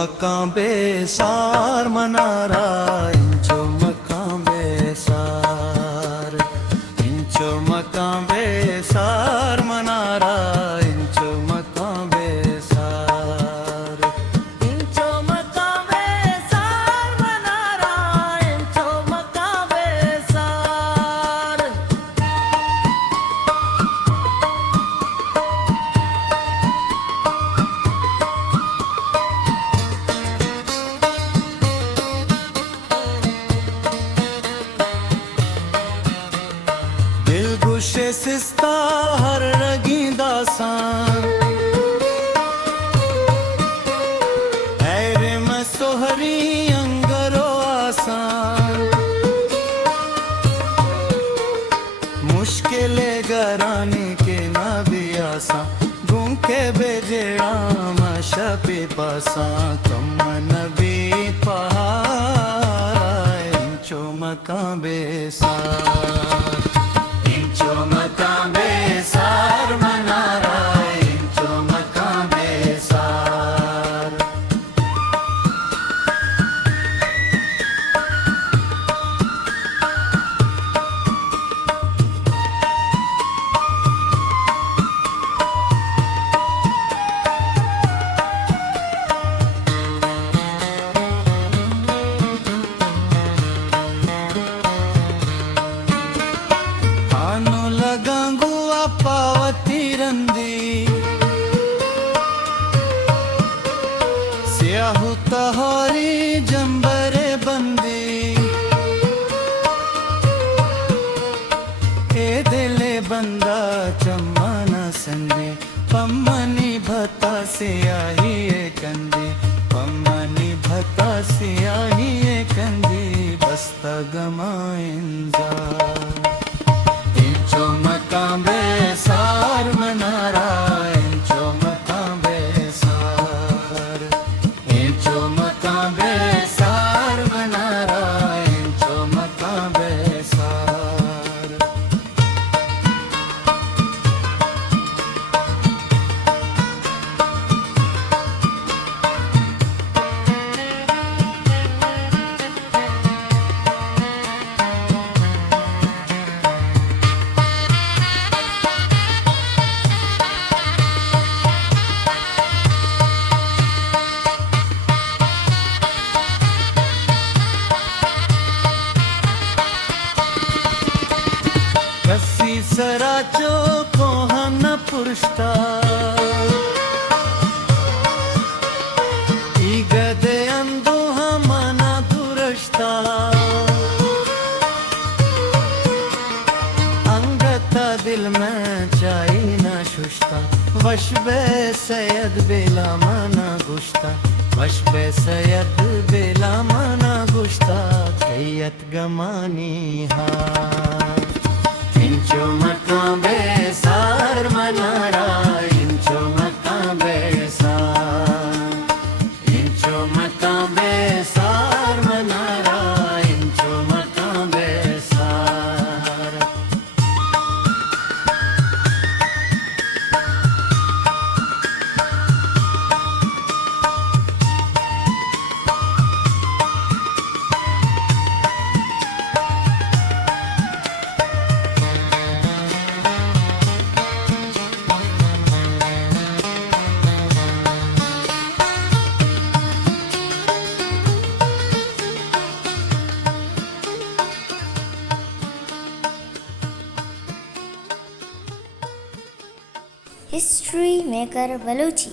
मकां बेसार मनारा इंचो मकां बेसार, इंचो मकां बेसार मनारा इंचो मकां बेसार, इंचो मकां बेसार मनारा इंचो मकां बेसार। दिलगुशे सिस्ता हर रगींदा सान, ऐरे में सोहरी अंगरो आसान, मुश्किले गरानी के ना भी आसा, गूंके बेजेड़ा माशा पे पासा, कम नबी पहाड़ इंचो मकां बेसार, इंचो मकां बेसार मनारा इंचो मकां बेसार। आनो लगांगू पावती रंदी, स्याहू तहोरी जंबरे बंदी, ए दिले बंदा चम्माना संदी, पम्मनी भता सियाही ए कंदी, पम्मनी भता सियाही ए कंदी, बस्ता गमाइंदा। इंचो मकां बेसार मनारा इंचो मकां बेसार, इंचो मकां बेसार मनारा इंचो मकां बेसार। कसी सराचो कोहन पुरुष्टा, ई गदे अंदो हमना दुरष्टा, अंगता दिल में चाई ना शुष्टा, वशबे सैयद बेला मना गुश्ता, वशबे सैयद बेला मना गुश्ता, कैयत गमानी हाँ। इंचो मकां बेसार मनारा इंचो मकां बेसार, इंचो मकां बेसार मनारा इंचो मकां बेसार। History maker Balochi.